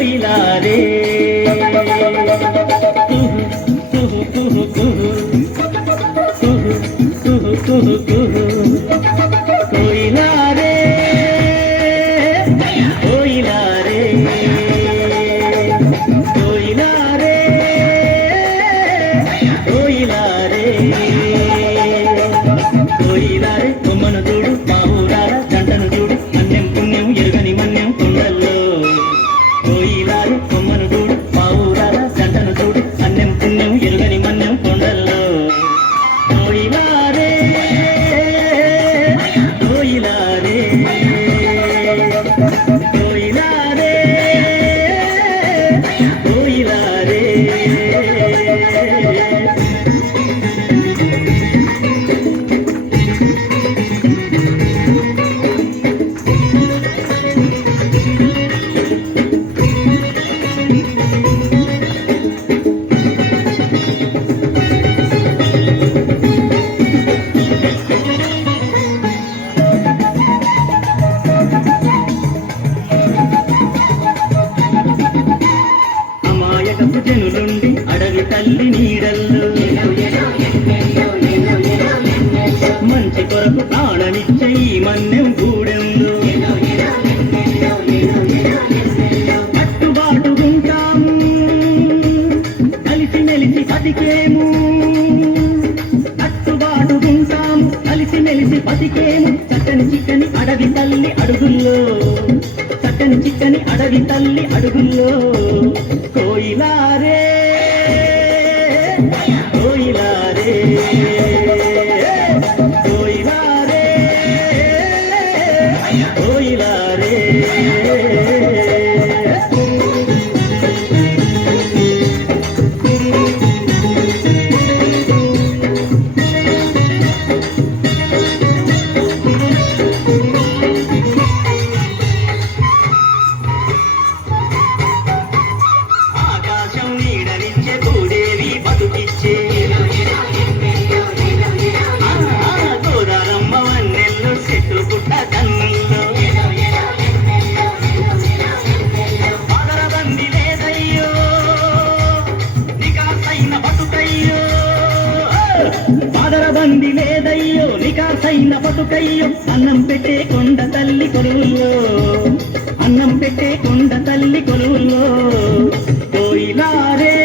కోయిలారే కోయిలారే కోయిలారే కోయిలారే కోయిలారే కోయిలారే కొమ్మను చూడు మా ఊరాల జంటను చూడు అన్యం పుణ్యం ఎరుగని మన్యం కుండల్లో కోయిలారే కొమ్మను చూడు మా ఊరాల జంటను చూడు అన్యం పుణ్యం ఎరుగని మన్యం కుండల్లో కోయిలారే కోయిలారే కోయిలారే కోయిలారే అమాయకపు జనులుండి అడవి తల్లి నీడల్లో మంచి కొరకు ప్రాణమిచ్చే ఈ మన్యం గూడెంలో కట్టుబాటుకుంటాము కలిసి మెలిసి బతికేము కట్టుబాటుకుంటాము కలిసి మెలిసి బతికేము చక్కని చిక్కని అడవి తల్లి అడుగుల్లో చక్కని చిక్కని అడవి తల్లి అడుగుల్లో కోయిలారే కోయిలారే కోయిలారే కోయిలారే ఆకాశం నీడనిచ్చే భూదేవి బతుకిచ్చే గోదారమ్మ వన్నెల్లో చెట్లు పుట్ట కన్నుల్లో పదరబంది లేదయ్యో నికాసైన బతుకయ్యో పదరబంది లేదయ్యో నికాసైన బతుకయ్యో అన్నం పెట్టే కొండ తల్లి కొలువుల్లో అన్నం పెట్టే కొండ తల్లి కొలువుల్లో కోయిలారే